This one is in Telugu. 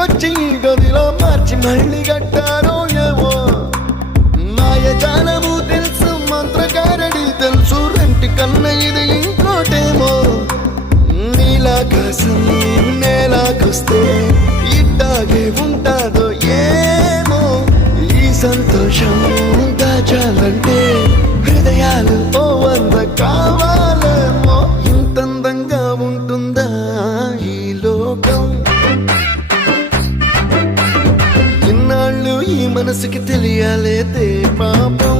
ఇంటికొచ్చి గదిలో మార్చి మళ్ళీ కట్టారో ఏమో మాయజాలము తెలుసు మంత్రకారడి తెలుసు రెంటి కన్న ఇది ఇంకోటేమో నీలాకాశం నేలాకొస్తే ఇట్టాగే ఉంటాదో ఏమో ఈ సంతోషం దాచాలంటే హృదయాలు ఓ వంద కావాలేమో ఇంతందంగా ఉంటుందా ఈ లోకం ఇన్నాళ్ళు ఈ మనసుకి తెలియాలేదే పాపం